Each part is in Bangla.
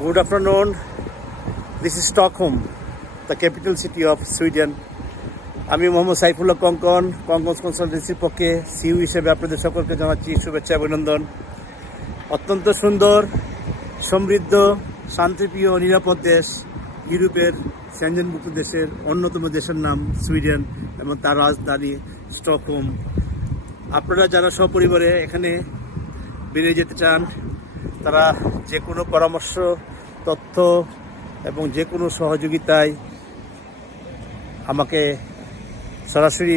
Good afternoon. This is Stockholm, the capital city of Sweden. আমি মোহাম্মদ সাইফুল্লাহ কঙ্কন কনসালটেন্সির পক্ষে সিইও হিসেবে আপনাদের সকলকে জানাচ্ছি শুভেচ্ছা অভিনন্দন। অত্যন্ত সুন্দর, সমৃদ্ধ, শান্তিপ্রিয়, নিরাপদ দেশ, ইউরোপের সেনজেনভুক্ত দেশের অন্যতম দেশের নাম সুইডেন এবং তার রাজধানী স্টকহোম। আপনারা যারা সপরিবারে এখানে বেরিয়ে যেতে চান, তারা যে কোনো পরামর্শ, তথ্য এবং যে কোনো সহযোগিতায় আমাকে সরাসরি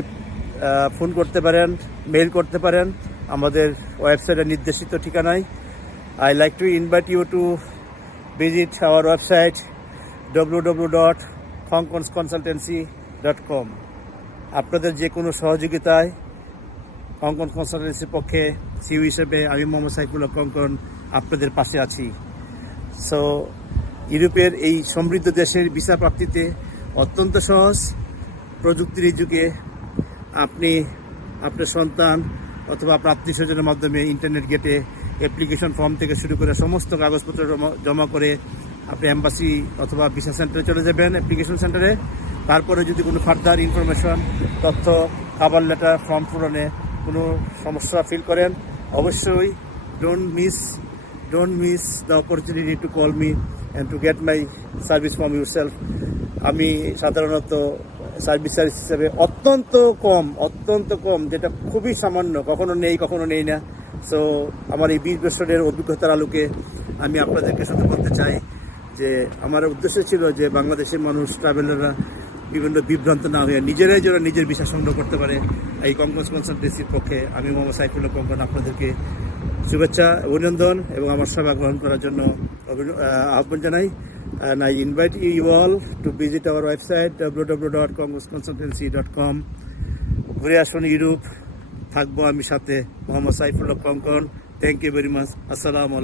ফোন করতে পারেন, মেইল করতে পারেন আমাদের ওয়েবসাইটের নির্দেশিত ঠিকানায়। I like to invite you to visit our website www.konkonsconsultancy.com। আপনাদের যে কোনো সহযোগিতায় কঙ্কন কনসালটেন্সির পক্ষে সিইও হিসেবে আমি মোহাম্মদ সাইফুল্লাহ কঙ্কন আপনাদের পাশে আছি। সো ইউরোপের এই সমৃদ্ধ দেশের ভিসা প্রাপ্তিতে অত্যন্ত সহজ। প্রযুক্তির এই যুগে আপনি আপনার সন্তান অথবা আপনার আত্মীয় স্বজনের মাধ্যমে ইন্টারনেট গেটে অ্যাপ্লিকেশন ফর্ম থেকে শুরু করে সমস্ত কাগজপত্র জমা করে আপনি এম্বাসি অথবা ভিসা সেন্টারে চলে যাবেন, অ্যাপ্লিকেশন সেন্টারে। তারপরে যদি কোনো ফার্দার ইনফরমেশন, তথ্য, খাবার লেটার, ফর্ম পূরণে কোনো সমস্যা ফিল করেন, অবশ্যই don't miss the opportunity to call me and to get my service from yourself. আমি সাধারণত সার্ভিস হিসেবে অত্যন্ত কম, যেটা খুবই সামান্য, কখনো নেই না। সো আমার এই 20 বছরের অভিজ্ঞতার আলোকে আমি আপনাদেরকে শুধু বলতে চাই যে আমার উদ্দেশ্য ছিল যে বাংলাদেশের মানুষ, ট্রাভেলাররা বিভিন্ন বিভ্রান্ত না হয়ে নিজেরাই যেন নিজের ভিসা সংগ্রহ করতে পারে। এই কঙ্কন কনসালটেন্সির পক্ষে আমি মোহাম্মদ সাইফুল্লাহ কঙ্কন আপনাদেরকে শুভেচ্ছা, অভিনন্দন এবং আমার সেবা গ্রহণ করার জন্য আহ্বান জানাই। And I invite you all to visit our website www.konkonsconsultancy.com. ঘুরে আসুন ইউরোপ, থাকবো আমি সাথে, Mohammad Saifullah Kankan. Thank you very much. আসসালামু আলাইকুম।